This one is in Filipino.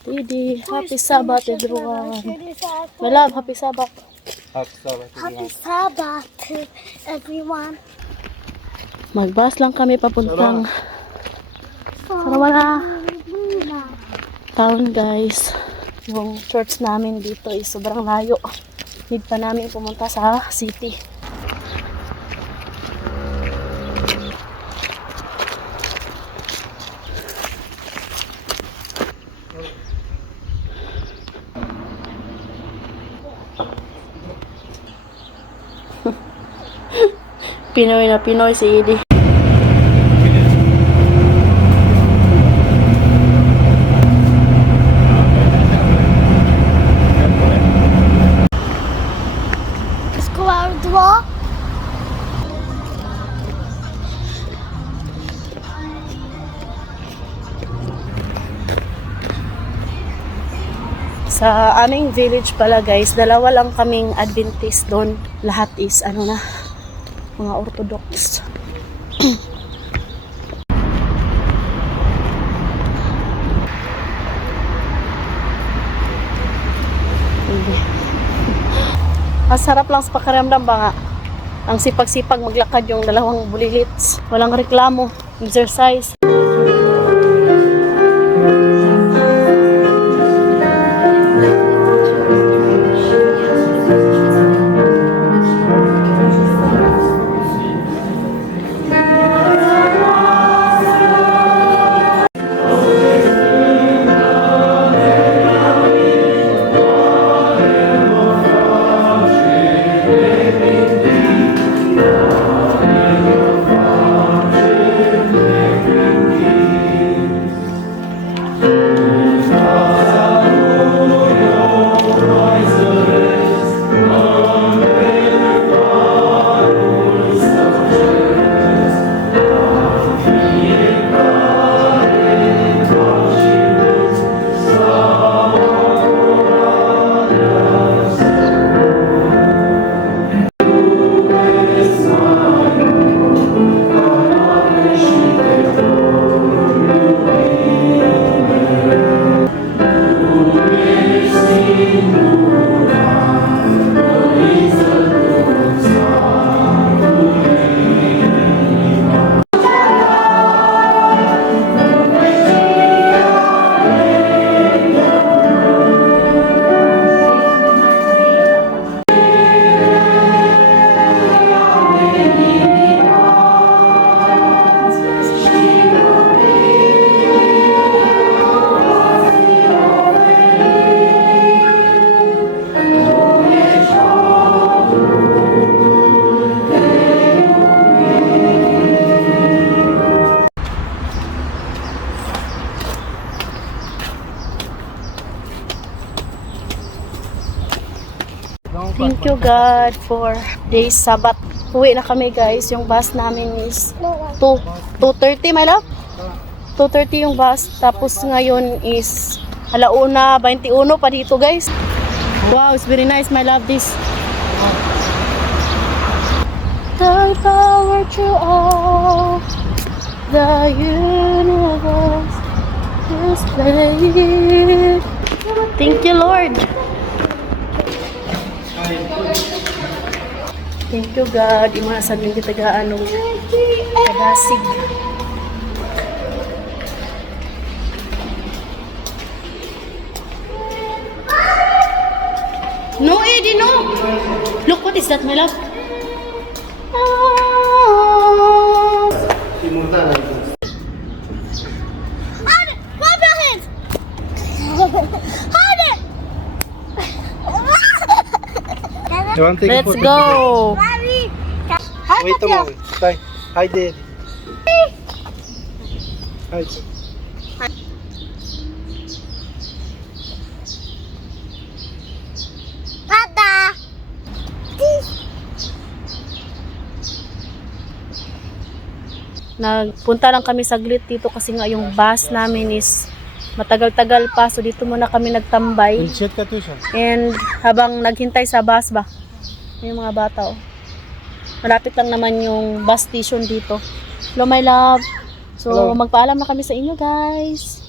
Didi, happy Sabbath everyone. My love, happy Sabbath. Happy Sabbath to everyone. Magbas lang kami papuntang Sarawala town guys. Yung church namin dito is sobrang layo. Need pa namin pumunta sa city. Pinoy na Pinoy si Edie. Square. Sa aming village pala guys, dalawa lang kaming Adventist doon. Lahat is ano na, mga Orthodox. Masarap lang sa pakiramdam ba nga. Ang sipag-sipag maglakad yung dalawang bulilits. Walang reklamo. Exercise. Thank you God for day's Sabbath. Uwi na kami guys. Yung bus namin is 2:30 my love? 2:30 yung bus. Tapos ngayon is 1:21 pa dito guys. Wow, it's very nice my love this. The power to all the universe displayed. Thank you Lord. Thank you God. Imasan din kita gaano kadasig. No, Eddie, no. Look, what is that, my love? Let's go. Wait a moment. Hi, Daddy. Hi. Papa. Nagpunta lang kami saglit dito kasi nga yung bus namin is matagal-tagal pa. So dito muna kami nagtambay. And habang naghintay sa bus ba, yung mga bata oh. Malapit lang naman yung bus station dito. Hello my love. So magpaalam na kami sa inyo guys.